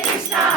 It's not.